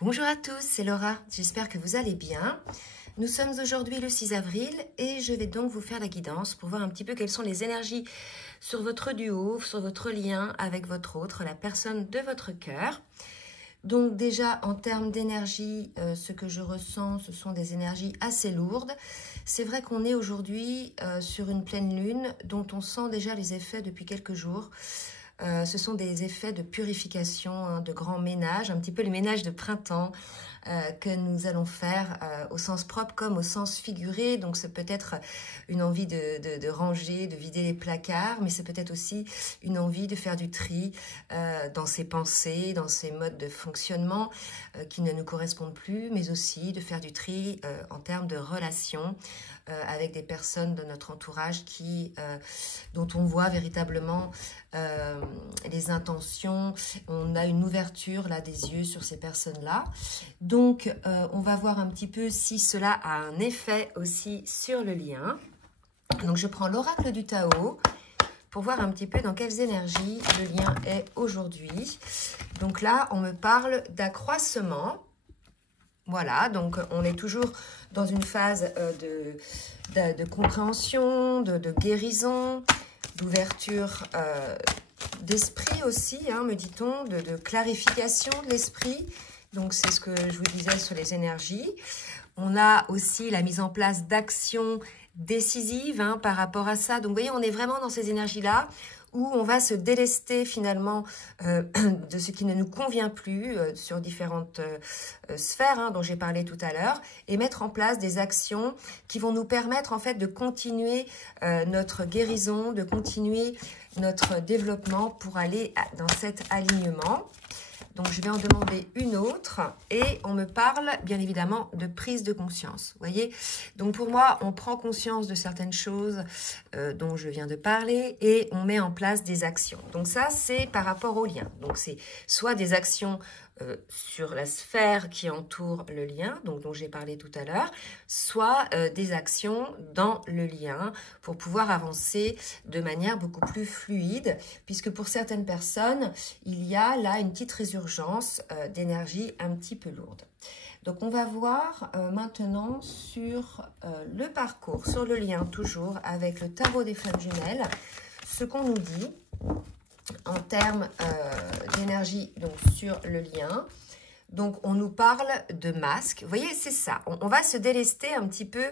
Bonjour à tous, c'est Laura, j'espère que vous allez bien. Nous sommes aujourd'hui le 6 avril et je vais donc vous faire la guidance pour voir un petit peu quelles sont les énergies sur votre duo, sur votre lien avec votre autre, la personne de votre cœur. Donc déjà en termes d'énergie, ce que je ressens, ce sont des énergies assez lourdes. C'est vrai qu'on est aujourd'hui sur une pleine lune dont on sent déjà les effets depuis quelques jours. Ce sont des effets de purification, hein, de grand ménage, un petit peu le ménage de printemps que nous allons faire au sens propre comme au sens figuré. Donc c'est peut-être une envie de ranger, de vider les placards, mais c'est peut-être aussi une envie de faire du tri dans ses pensées, dans ses modes de fonctionnement qui ne nous correspondent plus, mais aussi de faire du tri en termes de relations avec des personnes de notre entourage dont on voit véritablement les intentions. On a une ouverture là des yeux sur ces personnes-là. Donc, on va voir un petit peu si cela a un effet aussi sur le lien. Donc, je prends l'oracle du Tao pour voir un petit peu dans quelles énergies le lien est aujourd'hui. Donc là, on me parle d'accroissement. Voilà, donc on est toujours dans une phase de compréhension, de guérison, d'ouverture d'esprit aussi, hein, me dit-on, de clarification de l'esprit. Donc c'est ce que je vous disais sur les énergies. On a aussi la mise en place d'actions décisives hein, par rapport à ça. Donc vous voyez, on est vraiment dans ces énergies-là où on va se délester finalement de ce qui ne nous convient plus sur différentes sphères hein, dont j'ai parlé tout à l'heure et mettre en place des actions qui vont nous permettre en fait de continuer notre guérison, de continuer notre développement pour aller dans cet alignement. Donc, je vais en demander une autre et on me parle bien évidemment de prise de conscience. Vous voyez, donc pour moi, on prend conscience de certaines choses dont je viens de parler et on met en place des actions. Donc ça, c'est par rapport au lien. Donc c'est soit des actions sur la sphère qui entoure le lien, donc dont j'ai parlé tout à l'heure, soit des actions dans le lien pour pouvoir avancer de manière beaucoup plus fluide, puisque pour certaines personnes, il y a là une petite résurgence d'énergie un petit peu lourde. Donc on va voir maintenant sur le parcours, sur le lien toujours avec le tarot des flammes jumelles, ce qu'on nous dit en termes d'énergie donc sur le lien. Donc, on nous parle de masques. Vous voyez, c'est ça. On va se délester un petit peu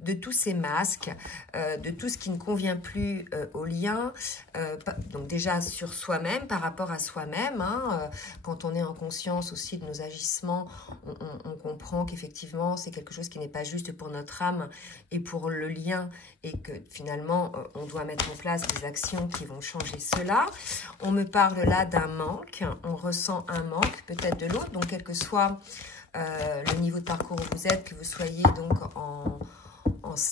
de tous ces masques, de tout ce qui ne convient plus au lien. Donc, déjà sur soi-même, par rapport à soi-même. Hein, quand on est en conscience aussi de nos agissements, on comprend qu'effectivement, c'est quelque chose qui n'est pas juste pour notre âme et pour le lien et que finalement, on doit mettre en place des actions qui vont changer cela. On me parle là d'un manque. On ressent un manque peut-être de l'autre. Donc, quel que soit le niveau de parcours où vous êtes, que vous soyez donc en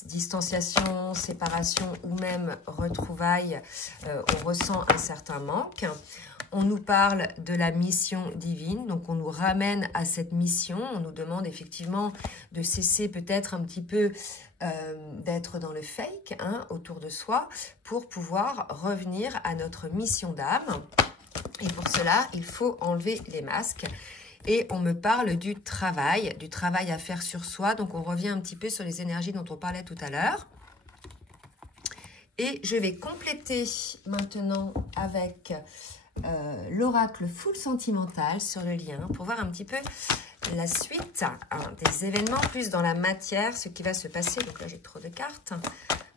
distanciation, séparation ou même retrouvailles, on ressent un certain manque. On nous parle de la mission divine, donc on nous ramène à cette mission, on nous demande effectivement de cesser peut-être un petit peu d'être dans le fake hein, autour de soi pour pouvoir revenir à notre mission d'âme. Et pour cela, il faut enlever les masques. Et on me parle du travail à faire sur soi. Donc, on revient un petit peu sur les énergies dont on parlait tout à l'heure. Et je vais compléter maintenant avec l'oracle full sentimental sur le lien pour voir un petit peu la suite hein, des événements plus dans la matière, ce qui va se passer. Donc là, j'ai trop de cartes.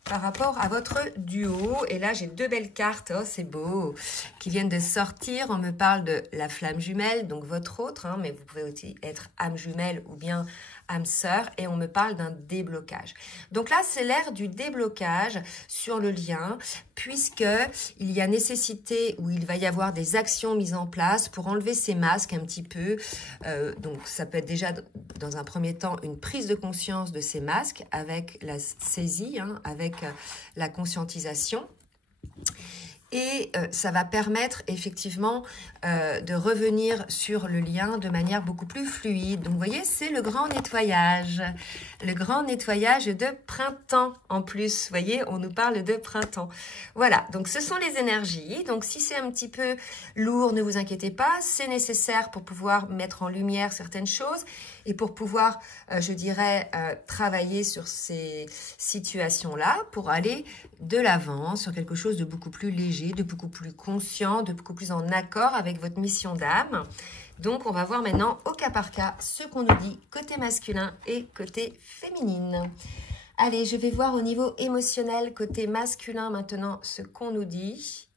Par rapport à votre duo. Et là, j'ai deux belles cartes, oh, c'est beau, qui viennent de sortir. On me parle de la flamme jumelle, donc votre autre, hein, mais vous pouvez aussi être âme jumelle ou bien âme sœur. Et on me parle d'un déblocage. Donc là, c'est l'ère du déblocage sur le lien, puisqu'il y a nécessité où il va y avoir des actions mises en place pour enlever ces masques un petit peu. Donc, ça peut être déjà, dans un premier temps, une prise de conscience de ces masques avec la saisie, hein, avec la conscientisation. Et ça va permettre effectivement de revenir sur le lien de manière beaucoup plus fluide. Donc vous voyez, c'est le grand nettoyage de printemps en plus. Vous voyez, on nous parle de printemps. Voilà, donc ce sont les énergies. Donc si c'est un petit peu lourd, ne vous inquiétez pas, c'est nécessaire pour pouvoir mettre en lumière certaines choses et pour pouvoir, je dirais, travailler sur ces situations-là pour aller de l'avant sur quelque chose de beaucoup plus léger, de beaucoup plus conscient, de beaucoup plus en accord avec votre mission d'âme. Donc, on va voir maintenant au cas par cas ce qu'on nous dit côté masculin et côté féminine. Allez, je vais voir au niveau émotionnel côté masculin maintenant ce qu'on nous dit.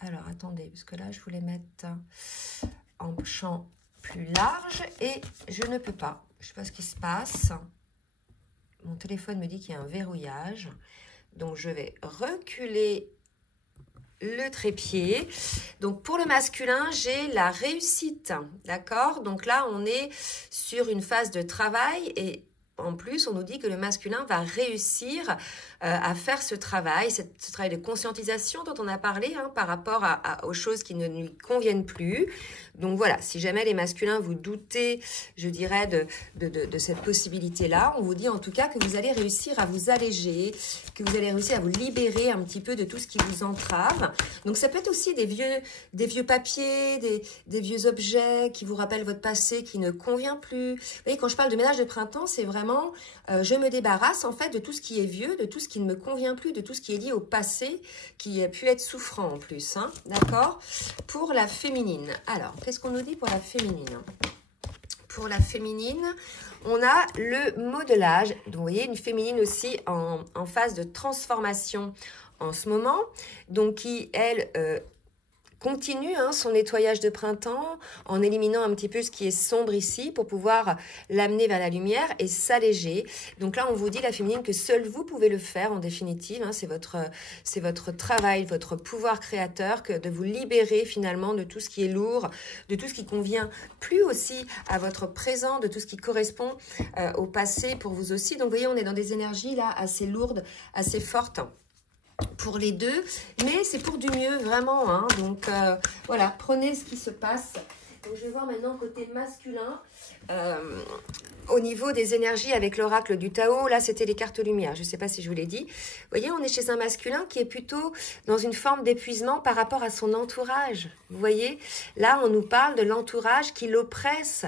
Alors, attendez, parce que là, je voulais mettre en champ plus large et je ne peux pas. Je ne sais pas ce qui se passe. Mon téléphone me dit qu'il y a un verrouillage. Donc, je vais reculer le trépied. Donc, pour le masculin, j'ai la réussite. D'accord? Donc là, on est sur une phase de travail et en plus, on nous dit que le masculin va réussir à faire ce travail de conscientisation dont on a parlé par rapport aux choses qui ne lui conviennent plus. Donc voilà, si jamais les masculins vous doutez, je dirais, de cette possibilité-là, on vous dit en tout cas que vous allez réussir à vous alléger, que vous allez réussir à vous libérer un petit peu de tout ce qui vous entrave. Donc ça peut être aussi des vieux papiers, des vieux objets qui vous rappellent votre passé qui ne convient plus. Vous voyez, quand je parle de ménage de printemps, c'est vraiment je me débarrasse en fait de tout ce qui est vieux, de tout ce qui ne me convient plus, de tout ce qui est lié au passé, qui a pu être souffrant en plus. D'accord? Pour la féminine. Alors, qu'est-ce qu'on nous dit pour la féminine? Pour la féminine, on a le modelage. Donc, vous voyez, une féminine aussi en phase de transformation en ce moment. Donc, qui, elle... continue son nettoyage de printemps en éliminant un petit peu ce qui est sombre ici pour pouvoir l'amener vers la lumière et s'alléger. Donc là, on vous dit, la féminine, que seul vous pouvez le faire en définitive. C'est votre travail, votre pouvoir créateur que de vous libérer finalement de tout ce qui est lourd, de tout ce qui convient plus aussi à votre présent, de tout ce qui correspond au passé pour vous aussi. Donc vous voyez, on est dans des énergies là assez lourdes, assez fortes. Pour les deux, mais c'est pour du mieux, vraiment. Donc, voilà, prenez ce qui se passe. Donc, je vais voir maintenant côté masculin. Au niveau des énergies avec l'oracle du Tao, là, c'était les cartes lumière. Je ne sais pas si je vous l'ai dit. Vous voyez, on est chez un masculin qui est plutôt dans une forme d'épuisement par rapport à son entourage. Vous voyez, là, on nous parle de l'entourage qui l'oppresse.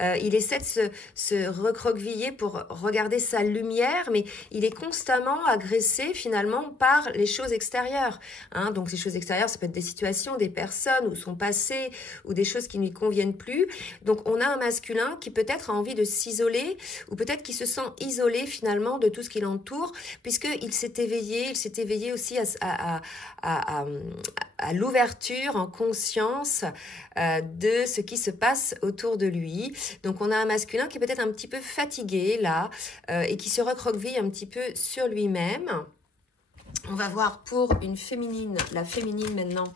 Il essaie de se recroqueviller pour regarder sa lumière, mais il est constamment agressé, finalement, par les choses extérieures. Donc, ces choses extérieures, ça peut être des situations, des personnes, ou son passé, ou des choses qui ne lui conviennent plus. Donc, on a un masculin qui peut-être a envie de s'isoler, ou peut-être qu'il se sent isolé finalement de tout ce qui l'entoure, puisqu'il s'est éveillé aussi à l'ouverture en conscience de ce qui se passe autour de lui. Donc on a un masculin qui est peut-être un petit peu fatigué là, et qui se recroqueville un petit peu sur lui-même. On va voir pour une féminine, la féminine maintenant,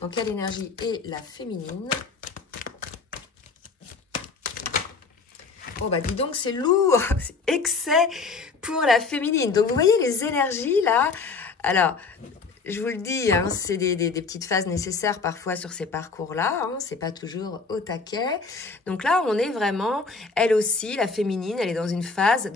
dans quelle énergie est la féminine. Oh bah dis donc, c'est lourd, c'est excès pour la féminine. Donc vous voyez les énergies là. Alors, je vous le dis, c'est des petites phases nécessaires parfois sur ces parcours-là. C'est pas toujours au taquet. Donc là, on est vraiment, elle aussi, la féminine, elle est dans une phase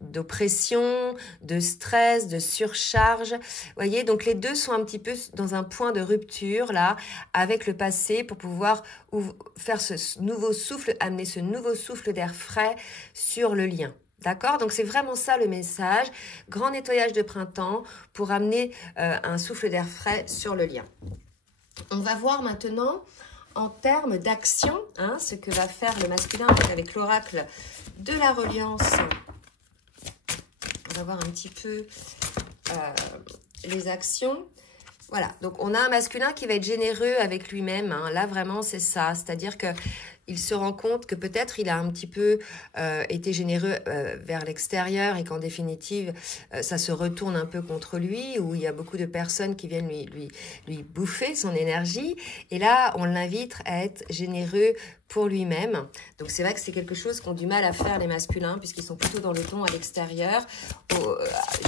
d'oppression, de stress, de surcharge. Vous voyez, donc les deux sont un petit peu dans un point de rupture là, avec le passé pour pouvoir faire ce nouveau souffle, amener ce nouveau souffle d'air frais sur le lien. D'accord? Donc, c'est vraiment ça le message. Grand nettoyage de printemps pour amener un souffle d'air frais sur le lien. On va voir maintenant en termes d'action ce que va faire le masculin avec l'oracle de la reliance. On va voir un petit peu les actions. Voilà, donc on a un masculin qui va être généreux avec lui-même. Là, vraiment, c'est ça. C'est-à-dire que il se rend compte que peut-être il a un petit peu été généreux vers l'extérieur et qu'en définitive, ça se retourne un peu contre lui, où il y a beaucoup de personnes qui viennent lui bouffer son énergie. Et là, on l'invite à être généreux pour lui-même. Donc, c'est vrai que c'est quelque chose qu'ont du mal à faire les masculins, puisqu'ils sont plutôt dans le don à l'extérieur,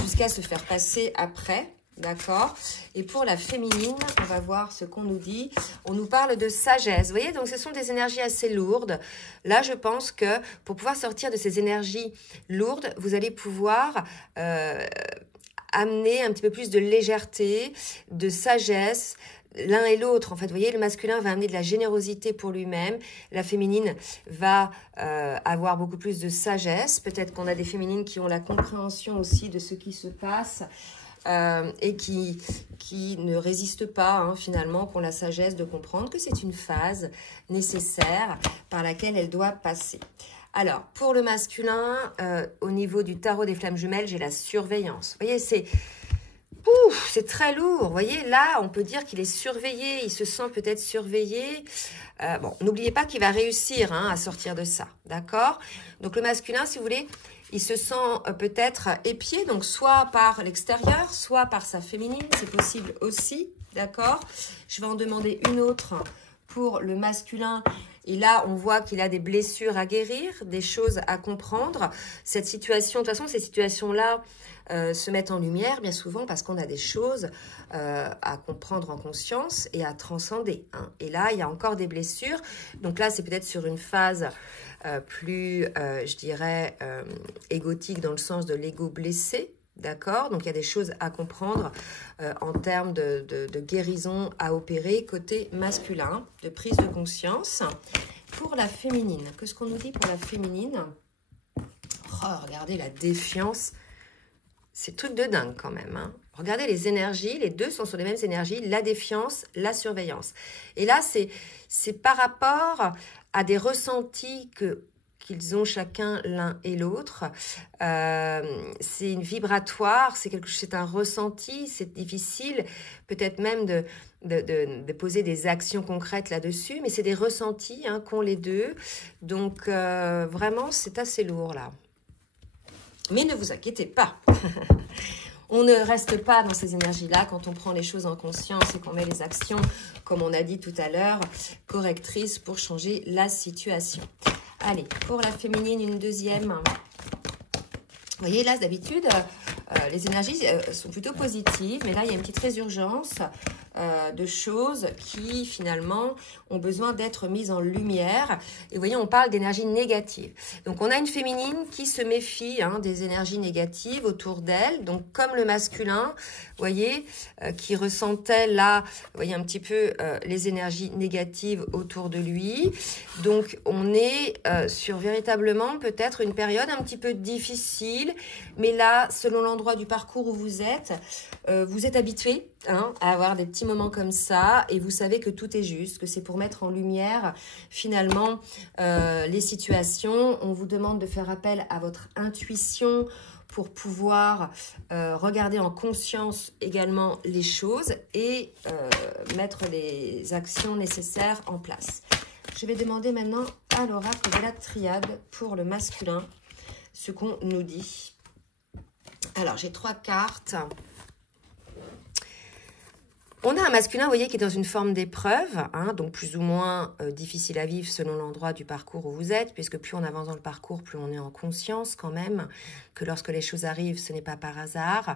jusqu'à se faire passer après. d'accord? Et pour la féminine, on va voir ce qu'on nous dit. On nous parle de sagesse, vous voyez? Donc, ce sont des énergies assez lourdes. Là, je pense que pour pouvoir sortir de ces énergies lourdes, vous allez pouvoir amener un petit peu plus de légèreté, de sagesse, l'un et l'autre. En fait, vous voyez, le masculin va amener de la générosité pour lui-même. La féminine va avoir beaucoup plus de sagesse. Peut-être qu'on a des féminines qui ont la compréhension aussi de ce qui se passe et qui ne résistent pas, hein, finalement, qui ont la sagesse de comprendre que c'est une phase nécessaire par laquelle elle doit passer. Alors, pour le masculin, au niveau du tarot des flammes jumelles, j'ai la surveillance. Vous voyez, c'est très lourd. Vous voyez, là, on peut dire qu'il est surveillé. Il se sent peut-être surveillé. Bon, n'oubliez pas qu'il va réussir, hein, à sortir de ça. D'accord? Donc, le masculin, si vous voulez, il se sent peut-être épié. Donc, soit par l'extérieur, soit par sa féminine. C'est possible aussi. D'accord? Je vais en demander une autre pour le masculin. Et là, on voit qu'il a des blessures à guérir, des choses à comprendre. Cette situation, de toute façon, ces situations-là se mettent en lumière bien souvent parce qu'on a des choses à comprendre en conscience et à transcender, hein. Et là, il y a encore des blessures. Donc là, c'est peut-être sur une phase plus, je dirais, égotique dans le sens de l'ego blessé. D'accord? Donc, il y a des choses à comprendre en termes de guérison à opérer côté masculin, de prise de conscience. Pour la féminine, qu'est-ce qu'on nous dit pour la féminine? Oh, regardez la défiance. C'est truc de dingue quand même, hein. Regardez les énergies, les deux sont sur les mêmes énergies, la défiance, la surveillance. Et là, c'est par rapport à des ressentis qu'ils ont chacun l'un et l'autre. C'est une vibratoire, c'est un ressenti, c'est difficile peut-être même de poser des actions concrètes là-dessus, mais c'est des ressentis, hein, qu'ont les deux. Donc vraiment, c'est assez lourd là. Mais ne vous inquiétez pas. On ne reste pas dans ces énergies-là quand on prend les choses en conscience et qu'on met les actions, comme on a dit tout à l'heure, correctrices pour changer la situation. Allez, pour la féminine, une deuxième. Vous voyez, là, d'habitude, les énergies sont plutôt positives, mais là, il y a une petite résurgence de choses qui, finalement, ont besoin d'être mises en lumière. Et vous voyez, on parle d'énergie négative. Donc, on a une féminine qui se méfie, hein, des énergies négatives autour d'elle. Donc, comme le masculin, vous voyez, qui ressentait là, vous voyez un petit peu les énergies négatives autour de lui. Donc, on est sur véritablement peut-être une période un petit peu difficile. Mais là, selon l'endroit du parcours où vous êtes habitué, hein, à avoir des petits moments comme ça, et vous savez que tout est juste, que c'est pour mettre en lumière finalement les situations. On vous demande de faire appel à votre intuition pour pouvoir regarder en conscience également les choses et mettre les actions nécessaires en place. Je vais demander maintenant à l'oracle de la triade pour le masculin ce qu'on nous dit. Alors, j'ai 3 cartes. On a un masculin, vous voyez, qui est dans une forme d'épreuve, hein, donc plus ou moins difficile à vivre selon l'endroit du parcours où vous êtes, puisque plus on avance dans le parcours, plus on est en conscience quand même, que lorsque les choses arrivent, ce n'est pas par hasard.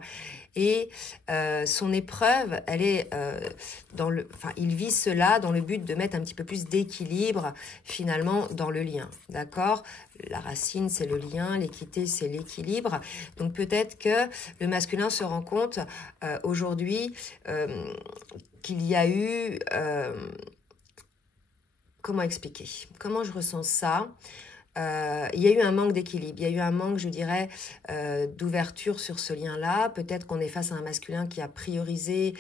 Et son épreuve, elle est il vit cela dans le but de mettre un petit peu plus d'équilibre finalement dans le lien, d'accord? La racine, c'est le lien, l'équité, c'est l'équilibre. Donc peut-être que le masculin se rend compte aujourd'hui qu'il y a eu... comment expliquer? Comment je ressens ça? Il y a eu un manque d'équilibre, il y a eu un manque, je dirais, d'ouverture sur ce lien-là. Peut-être qu'on est face à un masculin qui a priorisé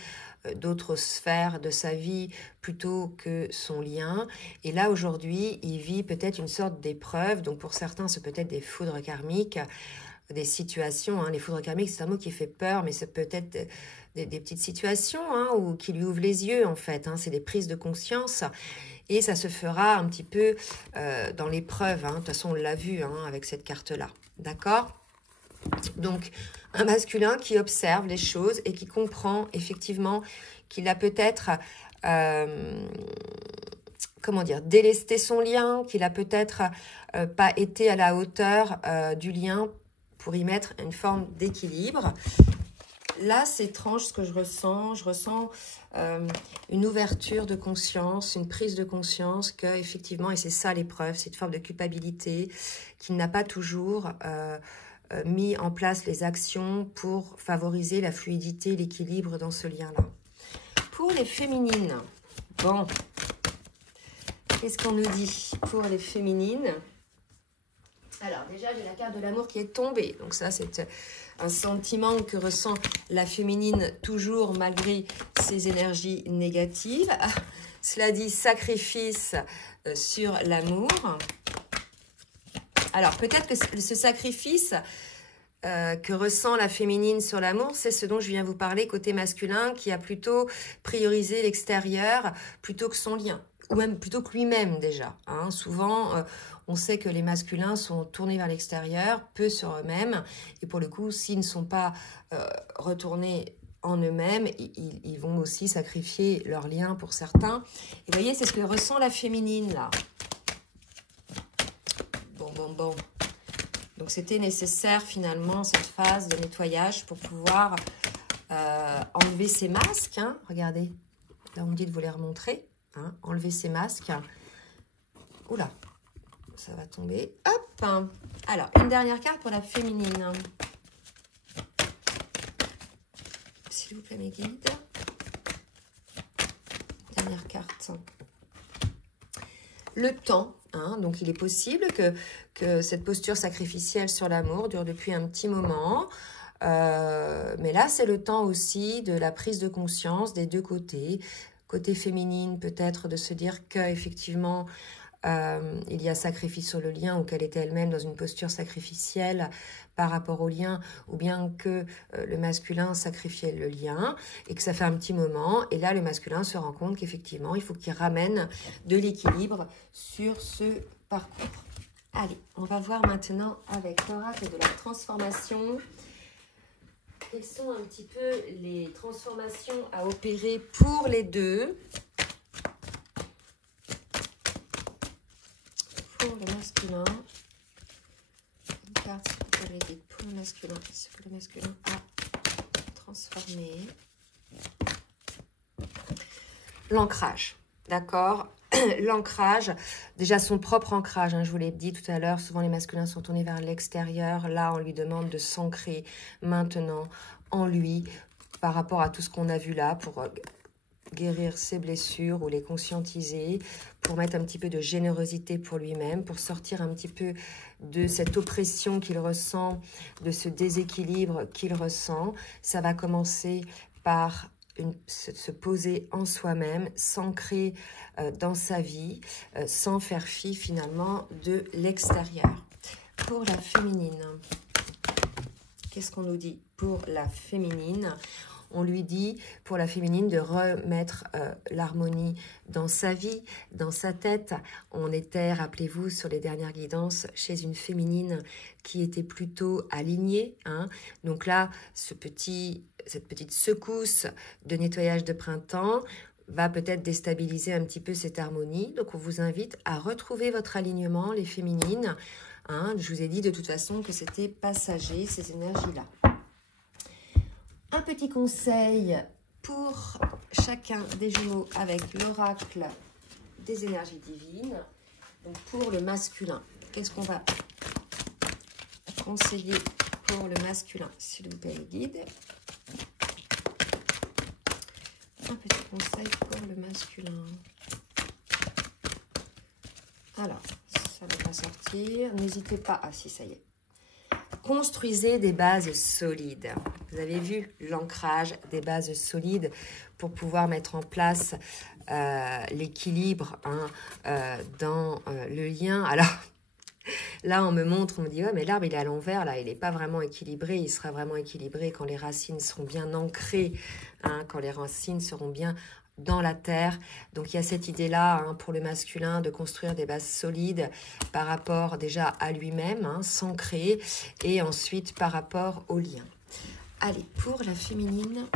d'autres sphères de sa vie plutôt que son lien. Et là, aujourd'hui, il vit peut-être une sorte d'épreuve. Donc, pour certains, c'est peut-être des foudres karmiques, des situations. Hein. Les foudres karmiques, c'est un mot qui fait peur, mais c'est peut-être des petites situations, hein, qui lui ouvrent les yeux, en fait. Hein. C'est des prises de conscience. Et ça se fera un petit peu dans l'épreuve. Hein. De toute façon, on l'a vu, hein, avec cette carte-là. D'accord ? Donc, un masculin qui observe les choses et qui comprend effectivement qu'il a peut-être, délesté son lien, qu'il a peut-être pas été à la hauteur du lien pour y mettre une forme d'équilibre. là, c'est étrange ce que je ressens. Je ressens une ouverture de conscience, une prise de conscience que, effectivement, et c'est ça l'épreuve, c'est une forme de culpabilité qu'il n'a pas toujours mis en place les actions pour favoriser la fluidité, l'équilibre dans ce lien-là. Pour les féminines, bon, qu'est-ce qu'on nous dit pour les féminines? Alors, déjà, j'ai la carte de l'amour qui est tombée. Donc ça, c'est un sentiment que ressent la féminine toujours malgré ses énergies négatives. Cela dit, sacrifice sur l'amour. Alors, peut-être que ce sacrifice que ressent la féminine sur l'amour, c'est ce dont je viens vous parler côté masculin, qui a plutôt priorisé l'extérieur plutôt que son lien, ou même plutôt que lui-même déjà. Hein. Souvent, on sait que les masculins sont tournés vers l'extérieur, peu sur eux-mêmes, et pour le coup, s'ils ne sont pas retournés en eux-mêmes, ils vont aussi sacrifier leur lien pour certains. Et vous voyez, c'est ce que ressent la féminine là. Bon. Donc, c'était nécessaire, finalement, cette phase de nettoyage pour pouvoir enlever ces masques. Hein. Regardez, là, on me dit de vous les remontrer. Hein. Enlever ces masques. Oula, ça va tomber. Hop. Alors, une dernière carte pour la féminine. S'il vous plaît, mes guides. Dernière carte. Le temps. Hein, donc, il est possible que cette posture sacrificielle sur l'amour dure depuis un petit moment. Mais là, c'est le temps aussi de la prise de conscience des deux côtés. Côté féminine, peut-être de se dire qu'effectivement, il y a sacrifice sur le lien ou qu'elle était elle-même dans une posture sacrificielle par rapport au lien, ou bien que le masculin sacrifiait le lien et que ça fait un petit moment. Et là, le masculin se rend compte qu'effectivement, il faut qu'il ramène de l'équilibre sur ce parcours. Allez, on va voir maintenant avec l'oracle de la transformation. Quelles sont un petit peu les transformations à opérer pour les deux? Pour le masculin. Une carte pour les guides. Pour le masculin, ce que le masculin a transformé. L'ancrage, d'accord? L'ancrage, déjà son propre ancrage, hein, je vous l'ai dit tout à l'heure, souvent les masculins sont tournés vers l'extérieur. Là, on lui demande de s'ancrer maintenant en lui par rapport à tout ce qu'on a vu là pour guérir ses blessures ou les conscientiser, pour mettre un petit peu de générosité pour lui-même, pour sortir un petit peu de cette oppression qu'il ressent, de ce déséquilibre qu'il ressent. Ça va commencer par se poser en soi-même, s'ancrer dans sa vie, sans faire fi finalement de l'extérieur. Pour la féminine, qu'est-ce qu'on nous dit pour la féminine? On lui dit, pour la féminine, de remettre l'harmonie dans sa vie, dans sa tête. On était, rappelez-vous, sur les dernières guidances, chez une féminine qui était plutôt alignée. Hein. Donc là, cette petite secousse de nettoyage de printemps va peut-être déstabiliser un petit peu cette harmonie. Donc, on vous invite à retrouver votre alignement, les féminines. Hein. Je vous ai dit de toute façon que c'était passager, ces énergies-là. Un petit conseil pour chacun des Gémeaux avec l'oracle des énergies divines. Donc pour le masculin, qu'est-ce qu'on va conseiller pour le masculin, s'il vous plaît, les guides? Un petit conseil pour le masculin. Alors, ça ne va pas sortir. N'hésitez pas. Ah si, ça y est. Construisez des bases solides. Vous avez vu l'ancrage des bases solides pour pouvoir mettre en place l'équilibre dans le lien. Alors, là, on me montre, on me dit, ouais, mais l'arbre, il est à l'envers, là, il n'est pas vraiment équilibré. Il sera vraiment équilibré quand les racines seront bien ancrées, hein, quand les racines seront bien dans la terre. Donc, il y a cette idée-là hein, pour le masculin de construire des bases solides par rapport déjà à lui-même, hein, s'ancrer, et ensuite par rapport au lien. Allez, pour la féminine,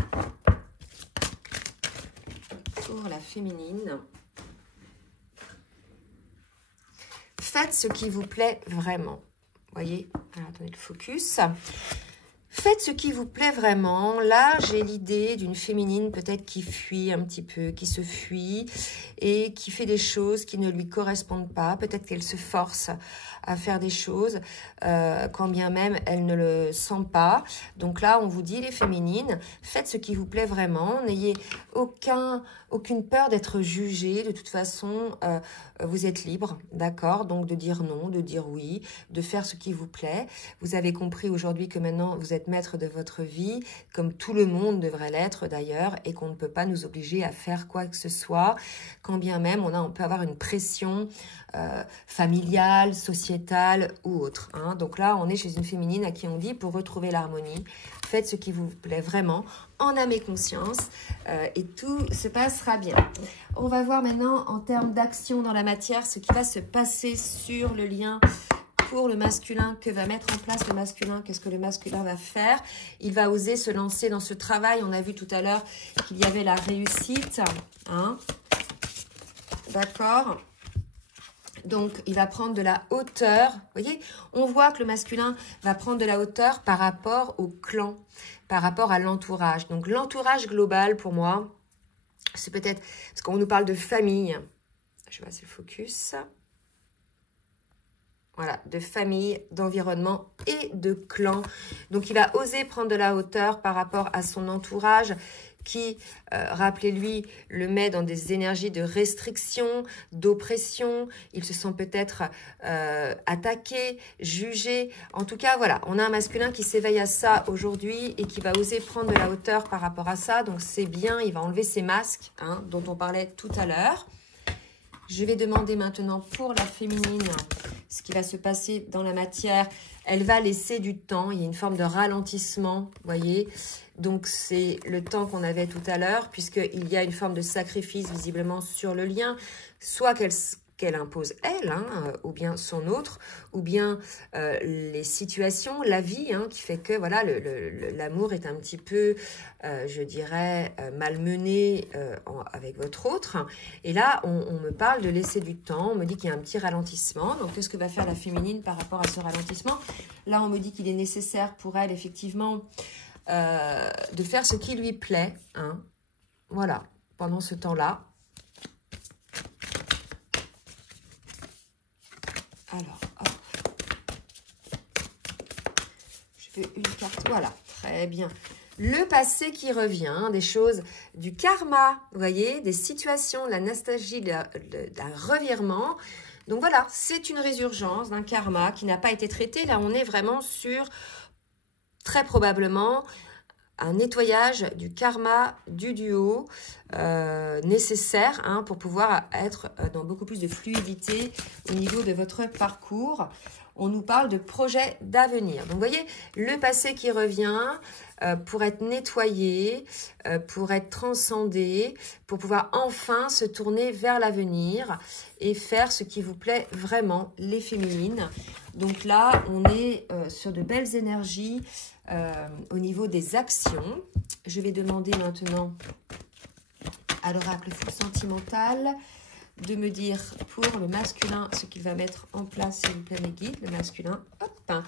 faites ce qui vous plaît vraiment. Voyez, alors attendez le focus. Faites ce qui vous plaît vraiment. Là, j'ai l'idée d'une féminine peut-être qui fuit un petit peu, qui se fuit et qui fait des choses qui ne lui correspondent pas. Peut-être qu'elle se force à faire des choses, quand bien même elle ne le sent pas. Donc là, on vous dit, les féminines, faites ce qui vous plaît vraiment. N'ayez aucune peur d'être jugée. De toute façon, vous êtes libre, d'accord? Donc de dire non, de dire oui, de faire ce qui vous plaît. Vous avez compris aujourd'hui que maintenant, vous êtes maître de votre vie, comme tout le monde devrait l'être d'ailleurs, et qu'on ne peut pas nous obliger à faire quoi que ce soit, quand bien même on peut avoir une pression familiale, sociétale ou autre. Hein. Donc là, on est chez une féminine à qui on dit, pour retrouver l'harmonie, faites ce qui vous plaît vraiment, en âme et conscience, et tout se passera bien. On va voir maintenant en termes d'action dans la matière, ce qui va se passer sur le lien pour le masculin, que va mettre en place le masculin, qu'est-ce que le masculin va faire. Il va oser se lancer dans ce travail. On a vu tout à l'heure qu'il y avait la réussite. Hein. D'accord? Donc, il va prendre de la hauteur. Vous voyez, on voit que le masculin va prendre de la hauteur par rapport au clan, par rapport à l'entourage. Donc, l'entourage global, pour moi, c'est peut-être... Parce qu'on nous parle de famille. Je vais passer le focus. Voilà, de famille, d'environnement et de clan. Donc, il va oser prendre de la hauteur par rapport à son entourage qui, rappelez-lui, le met dans des énergies de restriction, d'oppression. Il se sent peut-être attaqué, jugé. En tout cas, voilà, on a un masculin qui s'éveille à ça aujourd'hui et qui va oser prendre de la hauteur par rapport à ça. Donc, c'est bien, il va enlever ses masques, hein, dont on parlait tout à l'heure. Je vais demander maintenant pour la féminine ce qui va se passer dans la matière. Elle va laisser du temps. Il y a une forme de ralentissement, vous voyez. Donc, c'est le temps qu'on avait tout à l'heure, puisqu'il y a une forme de sacrifice visiblement sur le lien. Soit qu'elle impose elle, hein, ou bien son autre, ou bien les situations, la vie, hein, qui fait que voilà, l'amour est un petit peu, je dirais, malmené avec votre autre. Et là, on me parle de laisser du temps, on me dit qu'il y a un petit ralentissement. Donc, qu'est-ce que va faire la féminine par rapport à ce ralentissement? Là, on me dit qu'il est nécessaire pour elle, effectivement, de faire ce qui lui plaît. Hein. Voilà, pendant ce temps-là. Alors, hop. Je veux une carte. Voilà, très bien. Le passé qui revient, des choses, du karma, vous voyez, des situations, de la nostalgie, d'un revirement. Donc voilà, c'est une résurgence d'un karma qui n'a pas été traité. Là, on est vraiment sur, très probablement, un nettoyage du karma du duo nécessaire, hein, pour pouvoir être dans beaucoup plus de fluidité au niveau de votre parcours. On nous parle de projets d'avenir. Donc, vous voyez, le passé qui revient pour être nettoyé, pour être transcendé, pour pouvoir enfin se tourner vers l'avenir et faire ce qui vous plaît vraiment, les féminines. Donc là, on est sur de belles énergies au niveau des actions. Je vais demander maintenant à l'oracle fou sentimental de me dire pour le masculin ce qu'il va mettre en place, s'il vous plaît, mes guides, le masculin. Hop, vous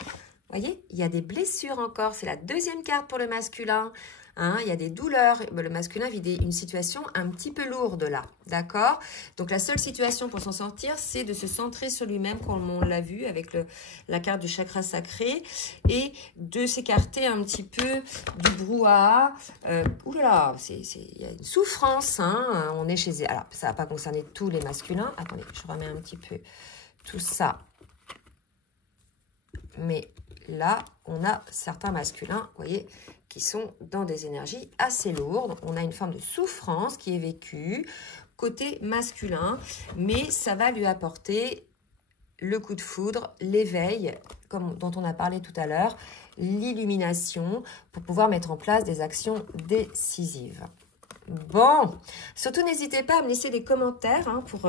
voyez, il y a des blessures encore. C'est la deuxième carte pour le masculin. Hein, il y a des douleurs. Le masculin vit une situation un petit peu lourde là. D'accord? Donc, la seule situation pour s'en sortir, c'est de se centrer sur lui-même, comme on l'a vu avec la carte du chakra sacré, et de s'écarter un petit peu du brouhaha. Ouh là là, il y a une souffrance. Hein, on est chez... Alors, ça ne va pas concerner tous les masculins. Attendez, je remets un petit peu tout ça. Mais là, on a certains masculins, vous voyez, qui sont dans des énergies assez lourdes. On a une forme de souffrance qui est vécue côté masculin, mais ça va lui apporter le coup de foudre, l'éveil, dont on a parlé tout à l'heure, l'illumination, pour pouvoir mettre en place des actions décisives. Bon, surtout n'hésitez pas à me laisser des commentaires, hein, pour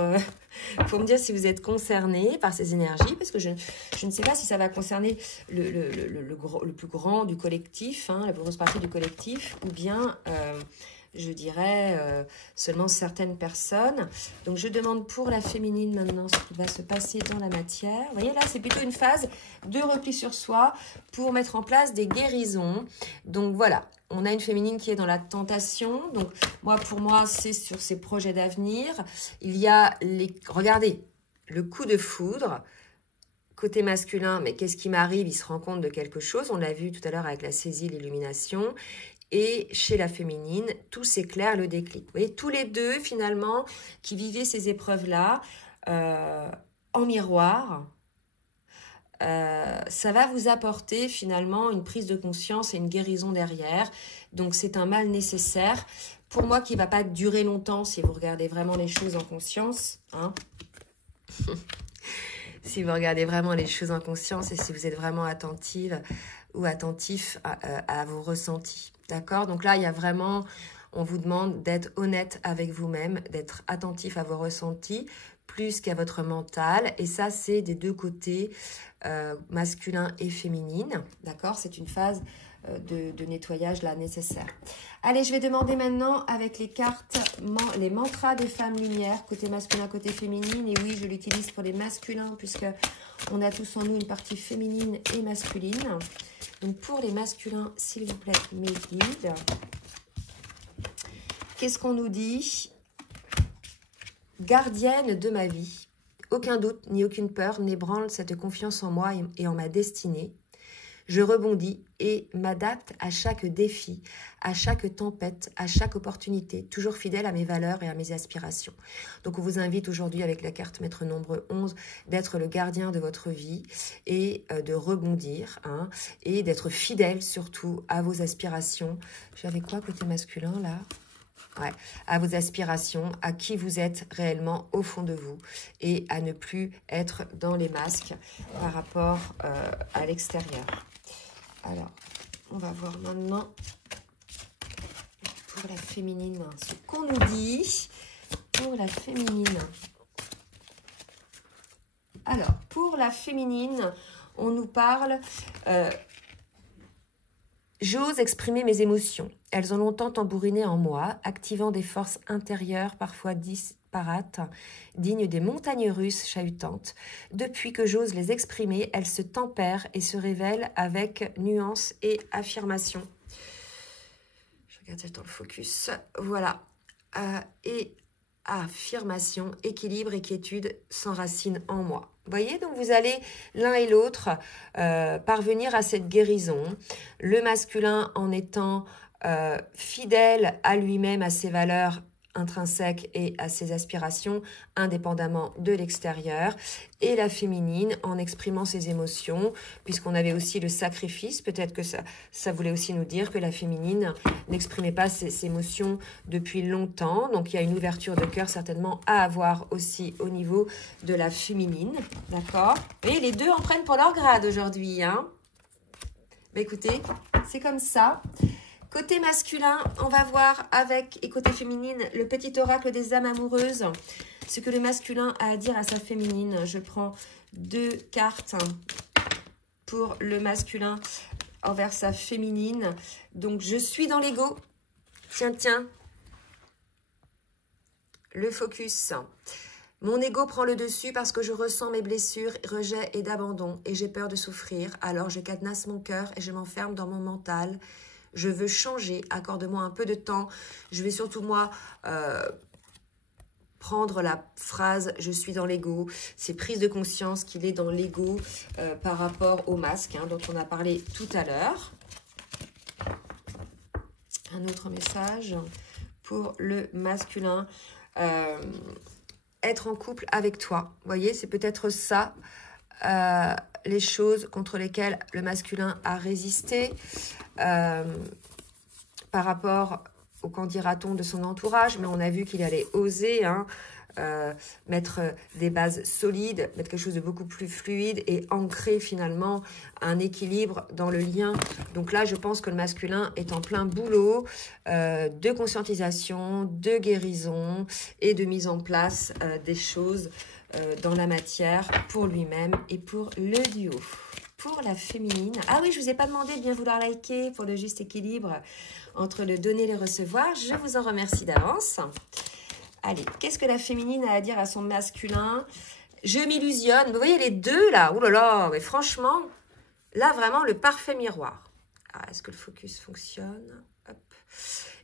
me dire si vous êtes concerné par ces énergies, parce que je ne sais pas si ça va concerner le plus grand du collectif, hein, la plus grosse partie du collectif, ou bien je dirais, seulement certaines personnes. Donc, je demande pour la féminine maintenant ce qui va se passer dans la matière. Vous voyez, là, c'est plutôt une phase de repli sur soi pour mettre en place des guérisons. Donc, voilà. On a une féminine qui est dans la tentation. Donc, pour moi, c'est sur ses projets d'avenir. Il y a les... Regardez, le coup de foudre. Côté masculin, mais qu'est-ce qui m'arrive? Il se rend compte de quelque chose. On l'a vu tout à l'heure avec la saisie, l'illumination. Et chez la féminine, tout s'éclaire, le déclic. Vous voyez, tous les deux, finalement, qui vivaient ces épreuves-là en miroir, ça va vous apporter finalement une prise de conscience et une guérison derrière. Donc, c'est un mal nécessaire. Pour moi, qui ne va pas durer longtemps si vous regardez vraiment les choses en conscience. Hein. Si vous regardez vraiment les choses en conscience et si vous êtes vraiment attentive ou attentif à vos ressentis. D'accord? Donc là, il y a vraiment, on vous demande d'être honnête avec vous-même, d'être attentif à vos ressentis plus qu'à votre mental. Et ça, c'est des deux côtés, masculin et féminine. D'accord? C'est une phase de nettoyage là nécessaire. Allez, je vais demander maintenant avec les cartes, les mantras des femmes lumière, côté masculin, côté féminine. Et oui, je l'utilise pour les masculins puisque on a tous en nous une partie féminine et masculine. Donc pour les masculins, s'il vous plaît, mes guides. Qu'est-ce qu'on nous dit? Gardienne de ma vie. Aucun doute ni aucune peur n'ébranle cette confiance en moi et en ma destinée. Je rebondis et m'adapte à chaque défi, à chaque tempête, à chaque opportunité, toujours fidèle à mes valeurs et à mes aspirations. Donc, on vous invite aujourd'hui avec la carte Maître Nombre 11 d'être le gardien de votre vie et de rebondir hein, et d'être fidèle surtout à vos aspirations. J'avais quoi côté masculin là ? Ouais, à vos aspirations, à qui vous êtes réellement au fond de vous et à ne plus être dans les masques par rapport à l'extérieur. Alors, on va voir maintenant pour la féminine ce qu'on nous dit pour la féminine. Alors, pour la féminine, on nous parle... J'ose exprimer mes émotions. Elles ont longtemps tambouriné en moi, activant des forces intérieures parfois disparates, dignes des montagnes russes chahutantes. Depuis que j'ose les exprimer, elles se tempèrent et se révèlent avec nuance et affirmation. Je regarde dans le focus. Voilà. Et affirmation, équilibre et quiétude s'enracinent en moi. Vous voyez, donc vous allez l'un et l'autre parvenir à cette guérison. Le masculin en étant fidèle à lui-même, à ses valeurs intrinsèques et à ses aspirations, indépendamment de l'extérieur. Et la féminine en exprimant ses émotions, puisqu'on avait aussi le sacrifice. Peut-être que ça voulait aussi nous dire que la féminine n'exprimait pas ses émotions depuis longtemps. Donc, il y a une ouverture de cœur certainement à avoir aussi au niveau de la féminine. D'accord? Et les deux en prennent pour leur grade aujourd'hui. Hein? Mais écoutez, c'est comme ça. Côté masculin, on va voir avec, et côté féminine, le petit oracle des âmes amoureuses. Ce que le masculin a à dire à sa féminine. Je prends 2 cartes pour le masculin envers sa féminine. Donc, je suis dans l'ego. Tiens, tiens. Le focus. Mon ego prend le dessus parce que je ressens mes blessures, rejets et d'abandon. Et j'ai peur de souffrir. Alors, je cadenasse mon cœur et je m'enferme dans mon mental. Je veux changer, accorde-moi un peu de temps. Je vais surtout, moi, prendre la phrase « je suis dans l'ego ». C'est prise de conscience qu'il est dans l'ego par rapport au masque hein, dont on a parlé tout à l'heure. Un autre message pour le masculin. Être en couple avec toi. Vous voyez, c'est peut-être ça. Les choses contre lesquelles le masculin a résisté par rapport au qu'en dira-t-on de son entourage, mais on a vu qu'il allait oser hein, mettre des bases solides, mettre quelque chose de beaucoup plus fluide et ancrer finalement un équilibre dans le lien. Donc là, je pense que le masculin est en plein boulot de conscientisation, de guérison et de mise en place des choses dans la matière pour lui-même et pour le duo. pour la féminine. Ah oui, je ne vous ai pas demandé de bien vouloir liker pour le juste équilibre entre le donner et le recevoir. Je vous en remercie d'avance. Allez, qu'est-ce que la féminine a à dire à son masculin? Je m'illusionne. Vous voyez les deux là? Ouh là là, mais franchement, là vraiment le parfait miroir. Ah, est-ce que le focus fonctionne? Hop.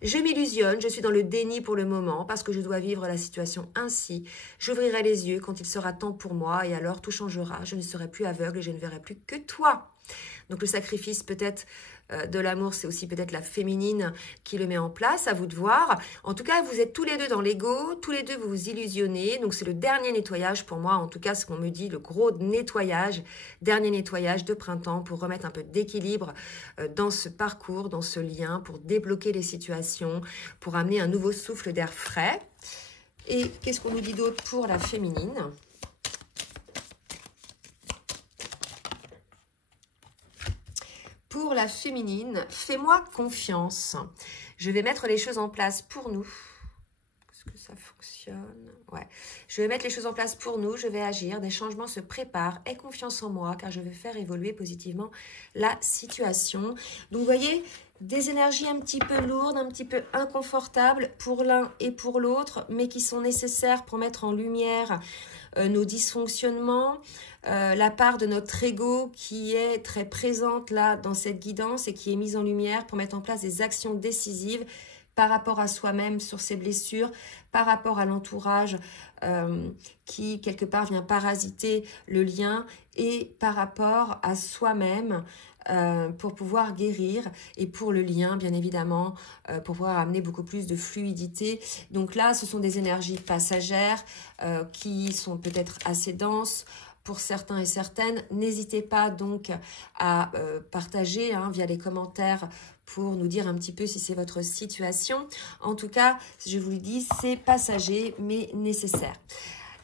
Je m'illusionne, je suis dans le déni pour le moment parce que je dois vivre la situation ainsi. J'ouvrirai les yeux quand il sera temps pour moi et alors tout changera. Je ne serai plus aveugle et je ne verrai plus que toi. Donc le sacrifice peut-être de l'amour, c'est aussi peut-être la féminine qui le met en place, à vous de voir. En tout cas, vous êtes tous les deux dans l'ego, tous les deux vous vous illusionnez. Donc c'est le dernier nettoyage pour moi, en tout cas ce qu'on me dit, le gros nettoyage, dernier nettoyage de printemps pour remettre un peu d'équilibre dans ce parcours, dans ce lien, pour débloquer les situations, pour amener un nouveau souffle d'air frais. Et qu'est-ce qu'on nous dit d'autre pour la féminine ? Pour la féminine, fais-moi confiance. Je vais mettre les choses en place pour nous. Est-ce que ça fonctionne? Ouais. Je vais mettre les choses en place pour nous. Je vais agir. Des changements se préparent. Aie confiance en moi car je vais faire évoluer positivement la situation. Donc, vous voyez, des énergies un petit peu lourdes, un petit peu inconfortables pour l'un et pour l'autre, mais qui sont nécessaires pour mettre en lumière nos dysfonctionnements, la part de notre ego qui est très présente là dans cette guidance et qui est mise en lumière pour mettre en place des actions décisives par rapport à soi-même sur ses blessures, par rapport à l'entourage qui quelque part vient parasiter le lien et par rapport à soi-même pour pouvoir guérir et pour le lien bien évidemment pour pouvoir amener beaucoup plus de fluidité. Donc là ce sont des énergies passagères qui sont peut-être assez denses pour certains et certaines. N'hésitez pas donc à partager via les commentaires pour nous dire un petit peu si c'est votre situation. En tout cas, je vous le dis, c'est passager mais nécessaire.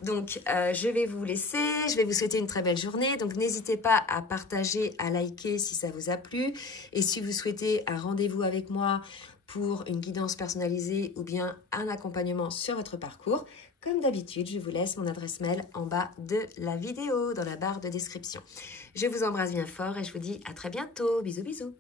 Donc, je vais vous laisser, je vais vous souhaiter une très belle journée. Donc, n'hésitez pas à partager, à liker si ça vous a plu. Et si vous souhaitez un rendez-vous avec moi pour une guidance personnalisée ou bien un accompagnement sur votre parcours, comme d'habitude, je vous laisse mon adresse mail en bas de la vidéo, dans la barre de description. Je vous embrasse bien fort et je vous dis à très bientôt. Bisous, bisous.